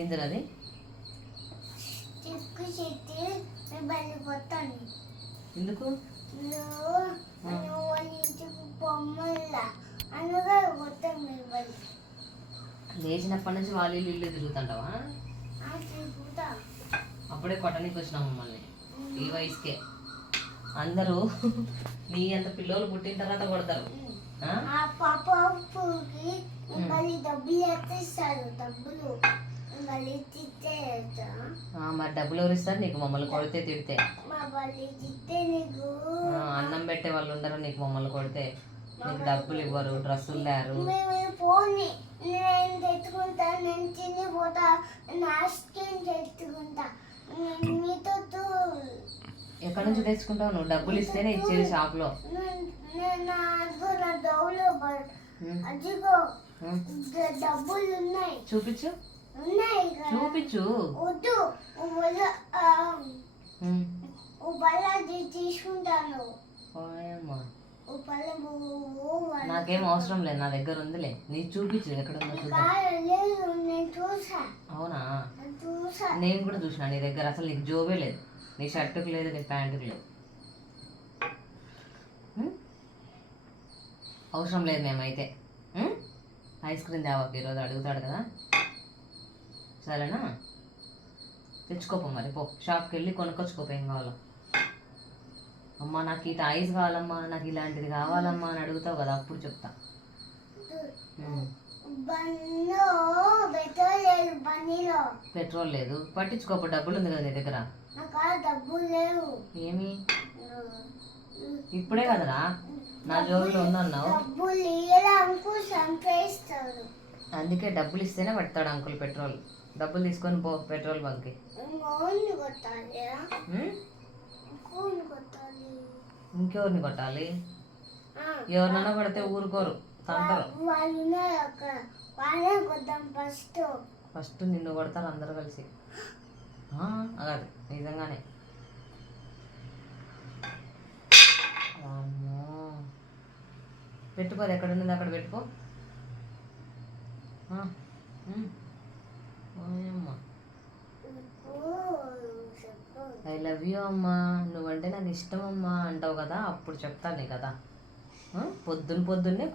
ఏందిరా అది? ఎందుకు లేచినప్పటి నుంచి వాళ్ళు ఇల్లు తిరుగుతుంటావా? అప్పుడే కొట్టడానికి వచ్చినాం మమ్మల్ని ఈ వయసుకే. అందరూ నీ అంత పిల్లలు పుట్టిన తర్వాత కొడతారు. మరి డబ్బులు ఎవరు ఇస్తారు నీకు? మమ్మల్ని కొడితే తిడితే అన్నం పెట్టే వాళ్ళు ఉండరు నీకు. మమ్మల్ని కొడితే నీకు డబ్బులు ఇవ్వరు, డ్రెస్సులు లేరు. ఎక్కడి నుంచి తెచ్చుకుంటావు నువ్వు? డబ్బులు ఇస్తేనే ఇచ్చేది షాప్లో. చూపించు చూపించు. తీసుకుంటాను. నాకేం అవసరం లేదు, నా దగ్గర ఉందిలే. నీ చూపించు ఎక్కడ ఉందో చూద్దాం. అవునా? నేను కూడా చూసిన నీ దగ్గర. అసలు నీకు జోబే లేదు, నీ షర్టుకు లేదు, నీ ప్యాంటుకు లేదు. అవసరం లేదు మేమైతే. ఐస్ క్రీమ్ తేవాకు ఈరోజు అడుగుతాడు కదా. సరేనా? తెచ్చుకోపో మరి, పో షాప్కి వెళ్ళి కొనుక్కొచ్చుకోపో ఏం కావాలో. అమ్మ నాకు ఇటు ఐస్ కావాలమ్మా, నాకు ఇలాంటిది కావాలమ్మా అని అడుగుతావు కదా, అప్పుడు చెప్తా. పెట్రోల్ లేదు, పట్టించుకోపో. డబ్బులు ఉంది కదా నీ దగ్గర. ఏమి ఇప్పుడే కదరా నా జోబులో ఉందన్నావు. అందుకే డబ్బులు ఇస్తేనే పడతాడు అంకుల్ పెట్రోల్. డబ్బులు తీసుకొని పో పెట్రోల్ బంక్కి. ఇంకెవరిని కొట్టాలి? ఎవరినైనా కొడితే ఊరుకోరు, తంటారు. ఫస్ట్ నిన్ను కొడతారు అందరూ కలిసి. అలాగే నిజంగానే. పెట్టుకోదు, ఎక్కడ ఉన్నది అక్కడ పెట్టుకో. ఐ లవ్ యూ అమ్మా, నువ్వంటే నాకు ఇష్టం అమ్మా అంటావు కదా, అప్పుడు చెప్తాను కదా. పొద్దున్నే